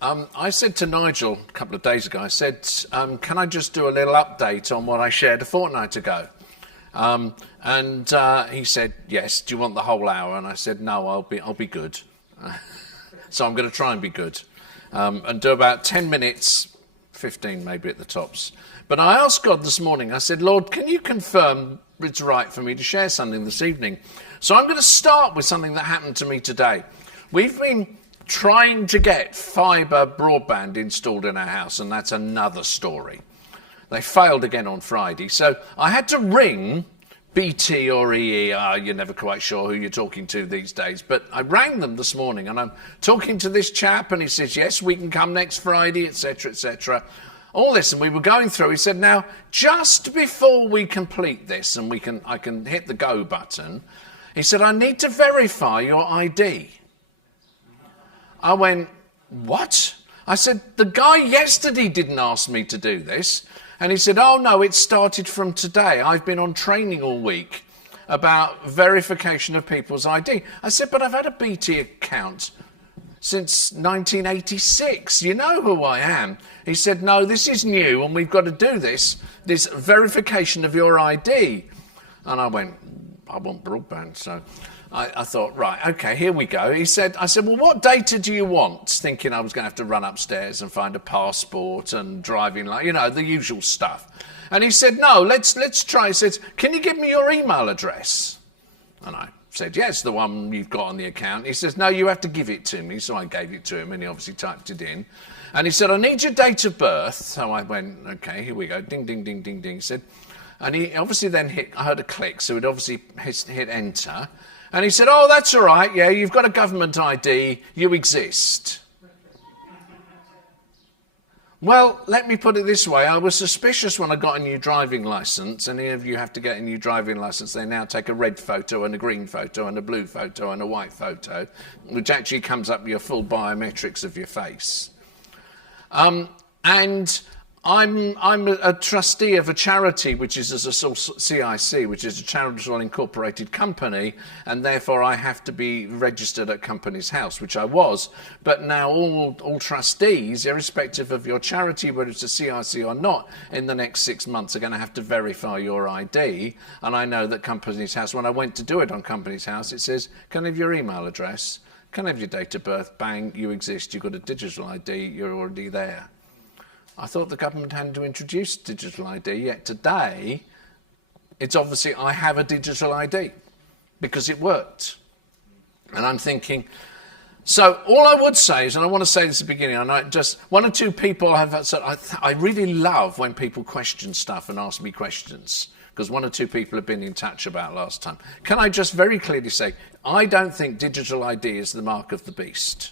I said to Nigel a couple of days ago, I said, can I just do a little update on what I shared a fortnight ago? And he said, yes, do you want the whole hour? And I said, no, I'll be good. So I'm going to try and be good. And do about 10 minutes, 15 maybe at the tops. But I asked God this morning, I said, Lord, can you confirm it's right for me to share something this evening? So I'm going to start with something that happened to me today. We've been trying to get fibre broadband installed in our house, and that's another story. They failed again on Friday. So I had to ring BT or EE, you're never quite sure who you're talking to these days, but I rang them this morning and I'm talking to this chap and he says, yes, we can come next Friday, etc., etc. All this, and we were going through, he said, now, just before we complete this and I can hit the go button, he said, I need to verify your ID. I went, what? I said, the guy yesterday didn't ask me to do this. And he said, oh no, it started from today. I've been on training all week about verification of people's ID. I said, but I've had a BT account since 1986. You know who I am. He said, no, this is new and we've got to do this verification of your ID. And I went, I want broadband. So I thought, right, okay, here we go. I said, well, what data do you want? Thinking I was going to have to run upstairs and find a passport and driving, the usual stuff. And he said, no, let's try. He said, can you give me your email address? And I said, yes, the one you've got on the account. He says, no, you have to give it to me. So I gave it to him and he obviously typed it in. And he said, I need your date of birth. So I went, okay, here we go. Ding, ding, ding, ding, ding. He said, and he obviously then I heard a click. So he'd obviously hit enter. And he said, oh, that's all right, yeah, you've got a government ID, you exist. Well, let me put it this way, I was suspicious when I got a new driving licence, and any of you have to get a new driving licence, they now take a red photo and a green photo and a blue photo and a white photo, which actually comes up with your full biometrics of your face. And I'm a trustee of a charity which is a CIC, which is a charitable incorporated company, and therefore I have to be registered at Companies House, which I was. But now all trustees, irrespective of your charity, whether it's a CIC or not, in the next 6 months are going to have to verify your ID. And I know that Companies House, when I went to do it on Companies House, it says, can I have your email address? Can I have your date of birth? Bang, you exist, you've got a digital ID, you're already there. I thought the government hadn't to introduce digital ID, yet today, it's obviously I have a digital ID because it worked. And I'm thinking, so all I would say is, and I want to say this at the beginning, and one or two people have said, I really love when people question stuff and ask me questions, because one or two people have been in touch about last time. Can I just very clearly say, I don't think digital ID is the mark of the beast,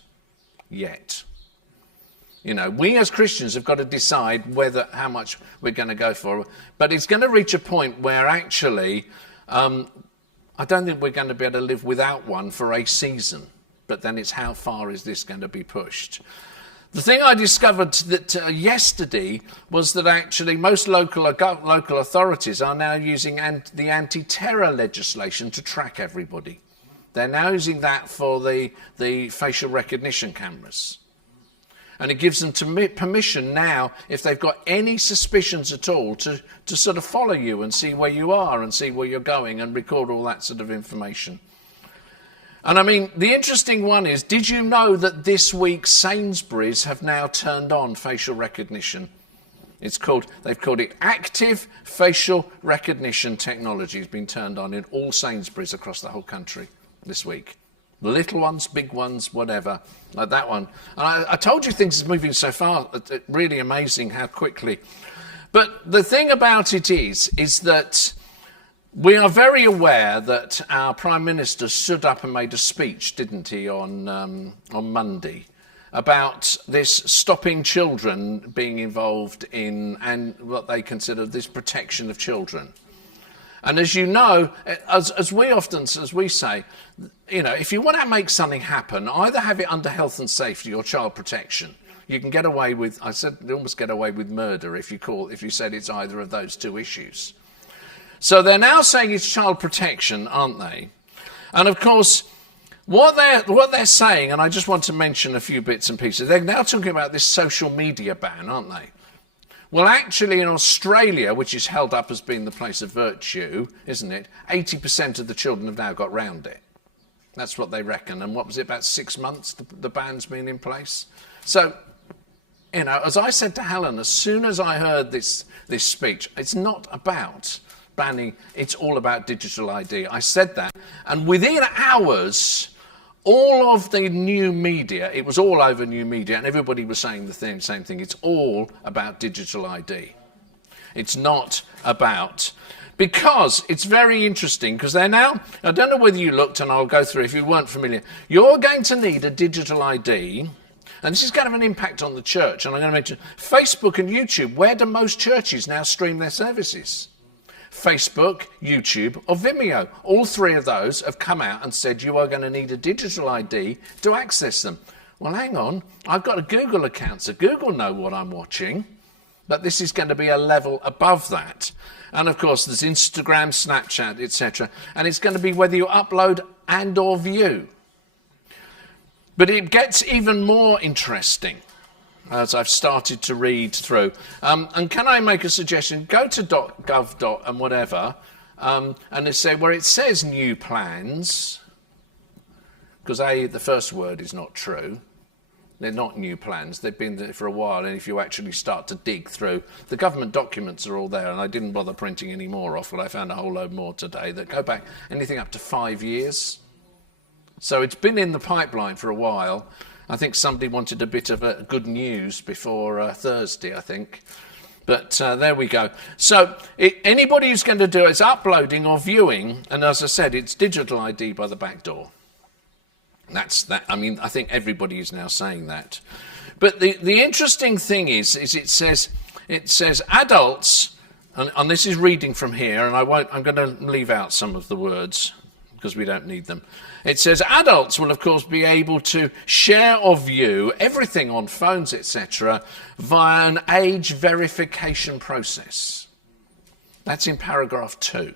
yet. We as Christians have got to decide how much we're going to go for. But it's going to reach a point where actually, I don't think we're going to be able to live without one for a season. But then it's how far is this going to be pushed? The thing I discovered that yesterday was that actually most local authorities are now using the anti-terror legislation to track everybody. They're now using that for the facial recognition cameras. And it gives them permission now, if they've got any suspicions at all, to sort of follow you and see where you are and see where you're going and record all that sort of information. And I mean, the interesting one is, did you know that this week Sainsbury's have now turned on facial recognition? They've called it active facial recognition technology. It's been turned on in all Sainsbury's across the whole country this week. Little ones, big ones, whatever, like that one. And I told you things are moving so far, really amazing how quickly. But the thing about it is that we are very aware that our Prime Minister stood up and made a speech, didn't he, on Monday, about this stopping children being involved in and what they consider this protection of children. And as you know, as we say, if you want to make something happen, either have it under health and safety or child protection. You can get away with, almost get away with murder if you said it's either of those two issues. So they're now saying it's child protection, aren't they? And of course, What they're saying, and I just want to mention a few bits and pieces, they're now talking about this social media ban, aren't they? Well, actually, in Australia, which is held up as being the place of virtue, isn't it? 80% of the children have now got round it. That's what they reckon. And what was it, about 6 months the ban's been in place? So, you know, as I said to Helen, as soon as I heard this speech, it's not about banning, it's all about digital ID. I said that. And within hours, all of the new media, it was all over new media, and everybody was saying the same thing. It's all about digital ID. It's not about... Because it's very interesting, because they're now... I don't know whether you looked, and I'll go through if you weren't familiar. You're going to need a digital ID, and this is going to have an impact on the church. And I'm going to mention Facebook and YouTube. Where do most churches now stream their services? Facebook, YouTube, or Vimeo. All three of those have come out and said you are going to need a digital ID to access them. Well, hang on, I've got a Google account, so Google know what I'm watching, but this is going to be a level above that. And of course, there's Instagram, Snapchat, etc. And it's going to be whether you upload and or view. But it gets even more interesting as I've started to read through. And can I make a suggestion? Go to .gov. and whatever, and they say where it says new plans, because the first word is not true. They're not new plans. They've been there for a while, and if you actually start to dig through, the government documents are all there, and I didn't bother printing any more off, but I found a whole load more today that go back anything up to 5 years. So it's been in the pipeline for a while. I think somebody wanted a bit of good news before Thursday, I think. But there we go. So anybody who's going to do it is uploading or viewing, and as I said, it's digital ID by the back door. That's that. I mean, I think everybody is now saying that. But the interesting thing is it says adults, and this is reading from here, and I'm going to leave out some of the words because we don't need them. It says adults will, of course, be able to share or view everything on phones, etc., via an age verification process. That's in paragraph 2.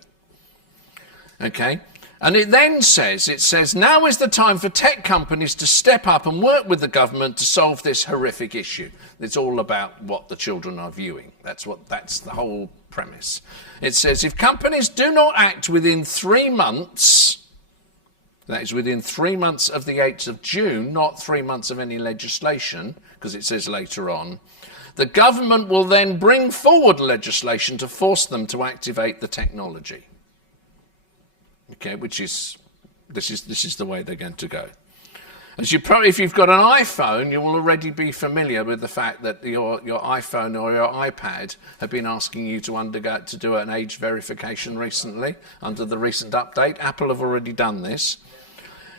Okay? And it then says, now is the time for tech companies to step up and work with the government to solve this horrific issue. It's all about what the children are viewing. That's the whole premise. It says, if companies do not act within 3 months, that is within 3 months of the 8th of June, not 3 months of any legislation, because it says later on, the government will then bring forward legislation to force them to activate the technology. Okay, this is the way they're going to go. As if you've got an iPhone, you will already be familiar with the fact that your iPhone or your iPad have been asking you to do an age verification recently under the recent update. Apple have already done this.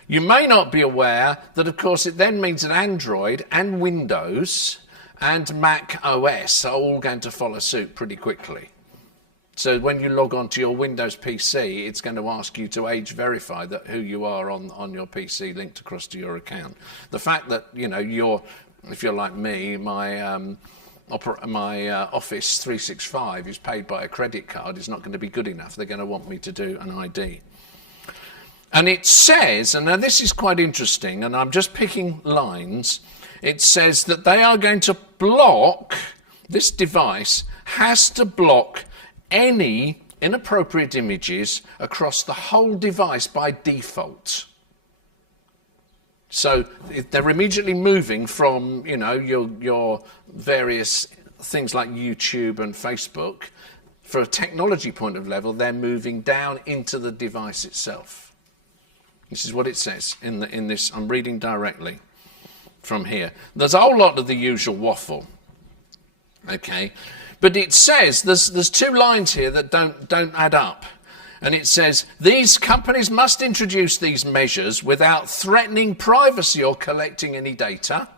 You may not be aware that, of course, it then means that Android and Windows and Mac OS are all going to follow suit pretty quickly. So when you log on to your Windows PC, it's going to ask you to age verify that who you are on your PC linked across to your account. The fact that, you know, if you're like me, my Office 365 is paid by a credit card is not going to be good enough. They're going to want me to do an ID. And it says, and now this is quite interesting, and I'm just picking lines, it says that they are going to block, this device has to block any inappropriate images across the whole device by default. So they're immediately moving from, you know, your various things like YouTube and Facebook. For a technology point of level, they're moving down into the device itself. This is what it says in this. I'm reading directly from here. There's a whole lot of the usual waffle. Okay. But it says, there's 2 lines here that don't add up. And it says, these companies must introduce these measures without threatening privacy or collecting any data.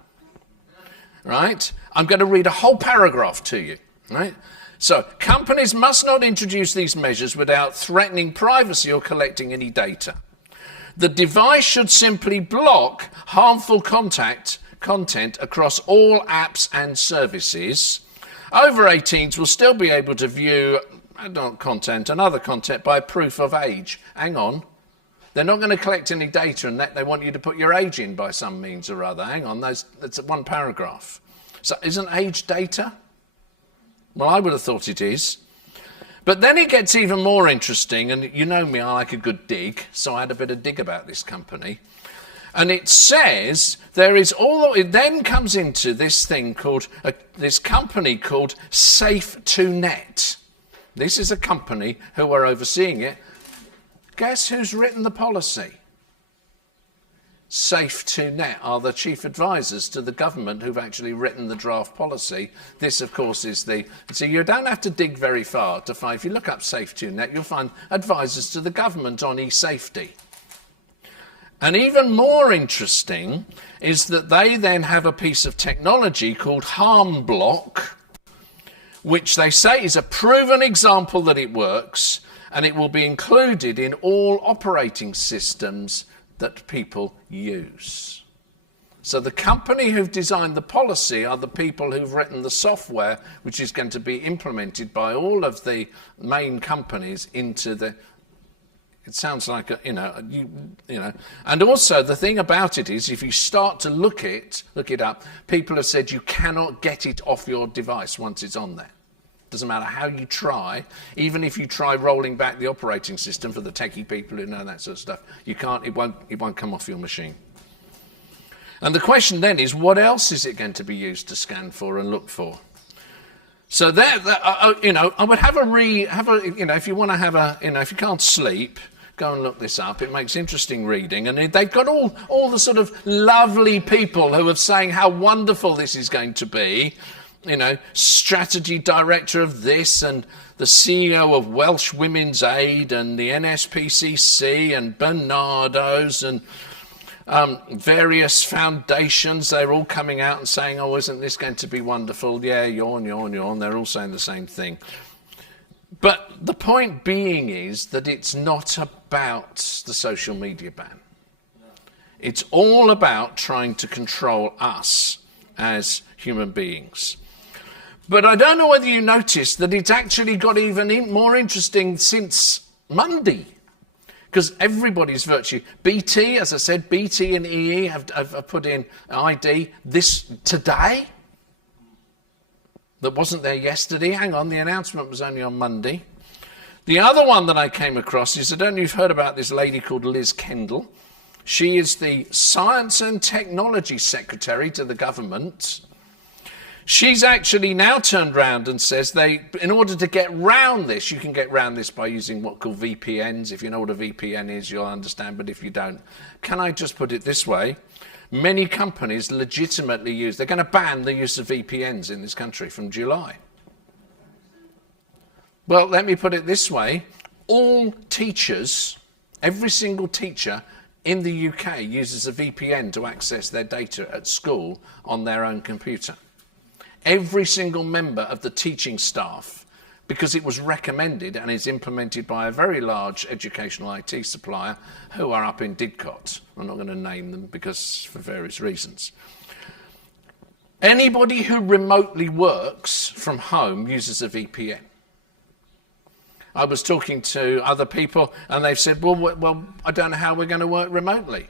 Right? I'm going to read a whole paragraph to you. Right? So, companies must not introduce these measures without threatening privacy or collecting any data. The device should simply block harmful content across all apps and services. Over 18s will still be able to view adult content and other content by proof of age. Hang on. They're not going to collect any data, and they want you to put your age in by some means or other. Hang on, that's one paragraph. So isn't age data? Well, I would have thought it is. But then it gets even more interesting, and you know me, I like a good dig, so I had a bit of dig about this company. And it says it then comes into this thing called, this company called Safe2Net. This is a company who are overseeing it. Guess who's written the policy? Safe2Net are the chief advisors to the government who've actually written the draft policy. This, of course, is so you don't have to dig very far to find, if you look up Safe2Net, you'll find advisors to the government on e-safety. And even more interesting is that they then have a piece of technology called HarmBlock, which they say is a proven example that it works, and it will be included in all operating systems that people use. So the company who've designed the policy are the people who've written the software, which is going to be implemented by all of the main companies into the. It sounds like you know. And also the thing about it is, if you start to look it up, people have said you cannot get it off your device once it's on there. Doesn't matter how you try, even if you try rolling back the operating system for the techie people who know that sort of stuff, you can't. It won't come off your machine. And the question then is, what else is it going to be used to scan for and look for? So I would if you want to have if you can't sleep, go and look this up. It makes interesting reading, and they've got all the sort of lovely people who are saying how wonderful this is going to be. Strategy director of this, and the CEO of Welsh Women's Aid, and the NSPCC, and Barnardo's, and various foundations. They're all coming out and saying, oh, isn't this going to be wonderful? Yeah, yawn, yawn, yawn. They're all saying the same thing. But the point being is that it's not about the social media ban. It's all about trying to control us as human beings. But I don't know whether you noticed that it's actually got even more interesting since Monday. Because everybody's virtually, BT, as I said, BT and EE have put in ID this today. That wasn't there yesterday. Hang on, the announcement was only on Monday. The other one that I came across is, I don't know if you've heard about this lady called Liz Kendall. She is the Science and Technology Secretary to the government. She's actually now turned round and says in order to get round this, you can get round this by using what are called VPNs. If you know what a VPN is, you'll understand, but if you don't, can I just put it this way? Many companies legitimately they're going to ban the use of VPNs in this country from July. Well, let me put it this way. All teachers, every single teacher in the UK uses a VPN to access their data at school on their own computer. Every single member of the teaching staff, because it was recommended and is implemented by a very large educational IT supplier who are up in Didcot. I'm not going to name them because for various reasons. Anybody who remotely works from home uses a VPN. I was talking to other people and they've said, well, I don't know how we're going to work remotely.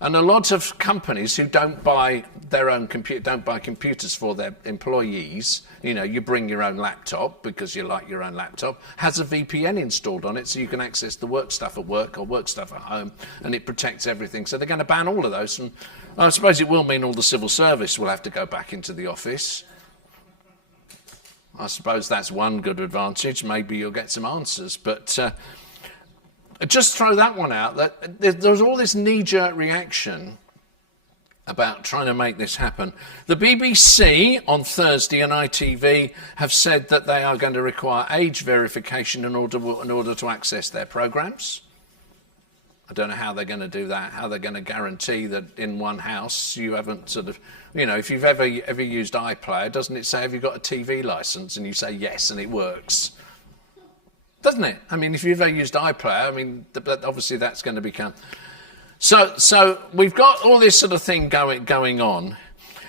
And a lot of companies who don't buy their own don't buy computers for their employees, you bring your own laptop because you like your own laptop, has a VPN installed on it so you can access the work stuff at work or work stuff at home, and it protects everything. So they're going to ban all of those. And I suppose it will mean all the civil service will have to go back into the office. I suppose that's one good advantage. Maybe you'll get some answers. But just throw that one out. That there's all this knee-jerk reaction about trying to make this happen. The BBC on Thursday and ITV have said that they are going to require age verification in order to access their programmes. I don't know how they're going to do that, how they're going to guarantee that in one house you haven't sort of, if you've ever used iPlayer, doesn't it say, have you got a TV licence? And you say yes, and it works. Doesn't it? I mean, if you've ever used iPlayer, obviously that's going to become... So we've got all this sort of thing going on.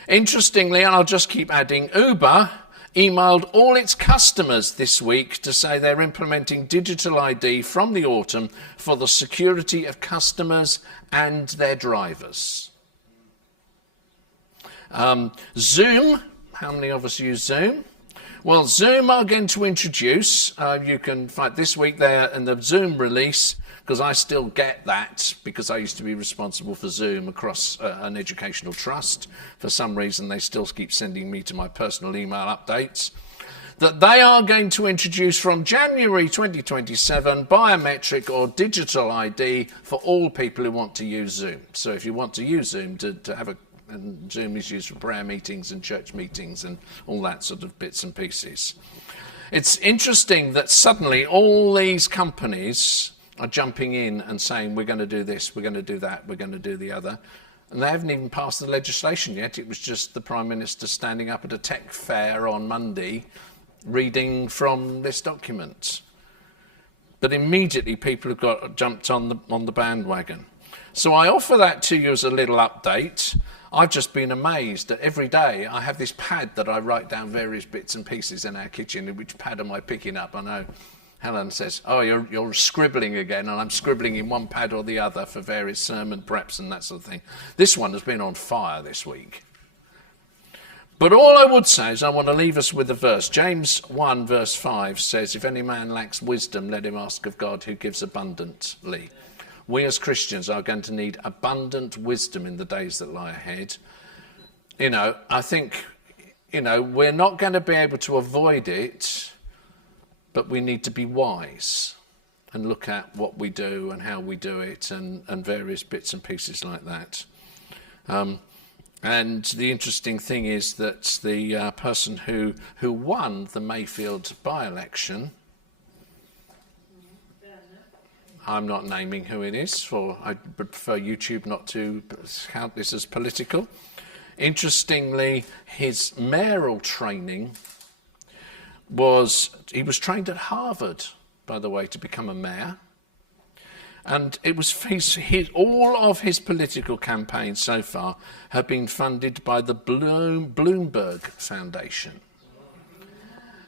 Interestingly, and I'll just keep adding, Uber emailed all its customers this week to say they're implementing digital ID from the autumn for the security of customers and their drivers. Zoom, how many of us use Zoom? Well, Zoom are going to introduce, you can find this week there in the Zoom release, because I still get that, because I used to be responsible for Zoom across an educational trust. For some reason, they still keep sending me to my personal email updates. That they are going to introduce from January 2027 biometric or digital ID for all people who want to use Zoom. So if you want to use Zoom to have a and Zoom is used for prayer meetings and church meetings and all that sort of bits and pieces. It's interesting that suddenly all these companies are jumping in and saying, we're going to do this, we're going to do that, we're going to do the other. And they haven't even passed the legislation yet. It was just the Prime Minister standing up at a tech fair on Monday reading from this document. But immediately people have jumped on the bandwagon. So I offer that to you as a little update. I've just been amazed that every day I have this pad that I write down various bits and pieces in our kitchen. Which pad am I picking up? I know Helen says, oh, you're scribbling again, and I'm scribbling in one pad or the other for various sermon preps and that sort of thing. This one has been on fire this week. But all I would say is I want to leave us with a verse. James 1 verse 5 says, if any man lacks wisdom, let him ask of God who gives abundantly. We as Christians are going to need abundant wisdom in the days that lie ahead. I think, we're not going to be able to avoid it, but we need to be wise and look at what we do and how we do it and various bits and pieces like that. And the interesting thing is that the person who won the Mayfield by-election, I'm not naming who it is, I prefer YouTube not to count this as political. Interestingly, his mayoral training he was trained at Harvard, by the way, to become a mayor. And it was all of his political campaigns so far have been funded by the Bloomberg Foundation.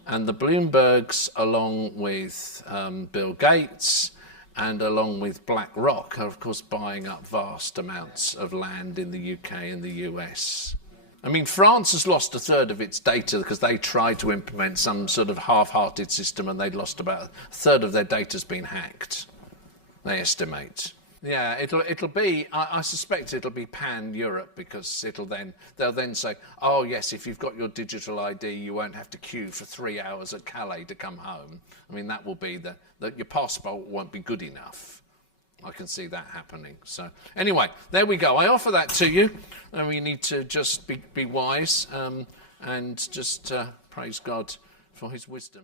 And the Bloombergs, along with Bill Gates, and along with BlackRock, are of course buying up vast amounts of land in the UK and the US. I mean, France has lost a third of its data because they tried to implement some sort of half-hearted system and they'd lost about a third of their data's been hacked, they estimate. Yeah, it'll be, I suspect it'll be pan-Europe, because they'll then say, oh yes, if you've got your digital ID, you won't have to queue for 3 hours at Calais to come home. I mean, that will be that your passport won't be good enough. I can see that happening. So anyway, there we go. I offer that to you, and we need to just be wise and just praise God for his wisdom.